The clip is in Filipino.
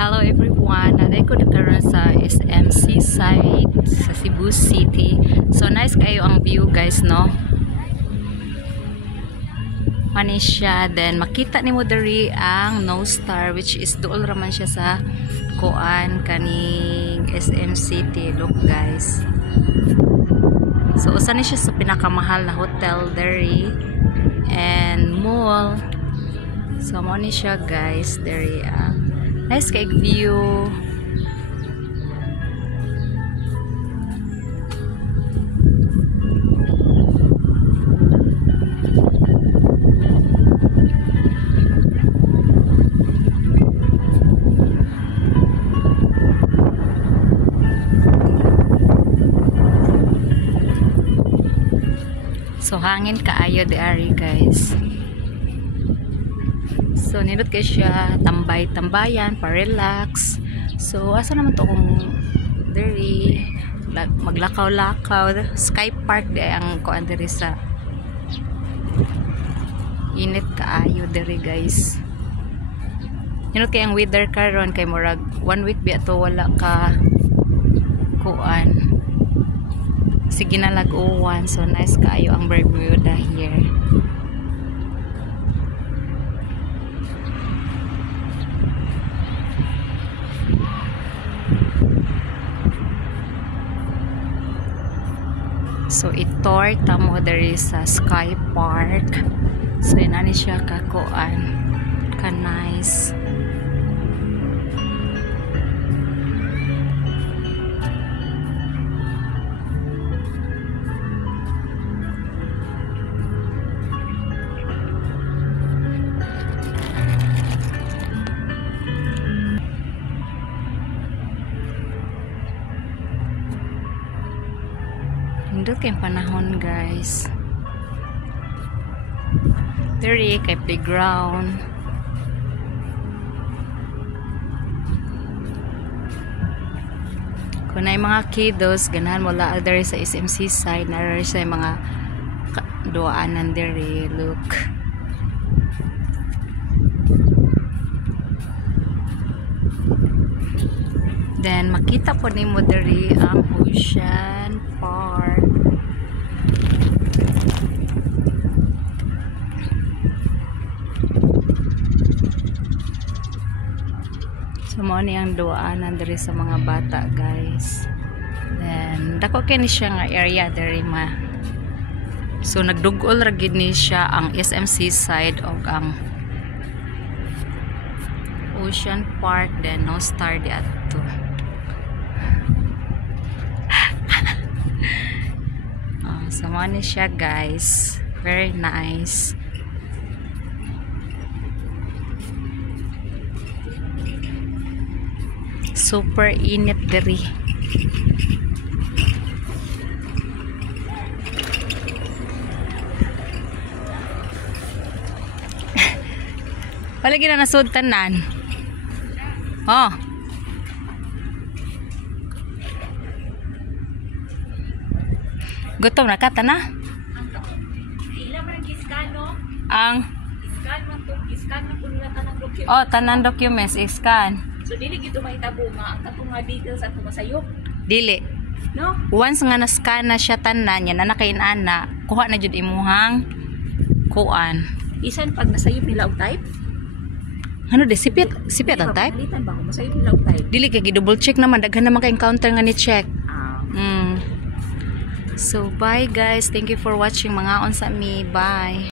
Hello everyone, naday ko nagkaroon sa SMC site sa Cebu City. So nice kayo ang view guys, no? Manis siya, then makita ni mo diri ang No Star, which is dool raman siya sa kuan kaning SM City. Look guys, so usa ni siya sa pinakamahal na hotel diri and mall. So mo ni siya guys diri nice kay view. So hangin kaayo di ari guys. So nindot kay siya tambay-tambayan para relax. So asa naman to kung diri maglakaw-lakaw, sky park di ang kuan diri sa init kaayo diri guys. Nindot kay ang weather karon kay murag 1 week bi ato wala ka kuan. Sige na lag-uwan. So nice kaayo ang Bermuda here. So ito tamo there is a sky park. So yun ani siya kakuan ka nice. Hindot kay panahon guys. Diri kay playground. Kung na mga kiddos ganahan mo la diri sa SMC side na sa mga duaanan diri. Look. Then makita po nimo diri ang Ocean Park. So mo ni ang duaanan diri sa mga bata guys. Then dako kini siya nga area diri ma. So nagdugol ra gid ni siya ang SMC side og ang Ocean Park, then No Star di ato. So mo ni siya guys, very nice. Super init diri. Palagi na nasud tanan. Oh. Gutom na ka tana? Ila man giskan no? Ang Iskan man to, iskan man kun nila tanang document. oh, tanan documents i-scan. So dili gito mahitabo nga ang katong nga details ato masayop, Dili. no? Once nga na-scan na siya tanan, yan na nakainana, kuha na jud imuhang kuan. Isan pag nasayop nila og type? Ano de sipit ang type? Palitan ba ko masayop nila og type? Dili kay gi-double check naman, daghan naman ka encounter nga ni check. Ah. So bye guys, thank you for watching mga on sa me. Bye.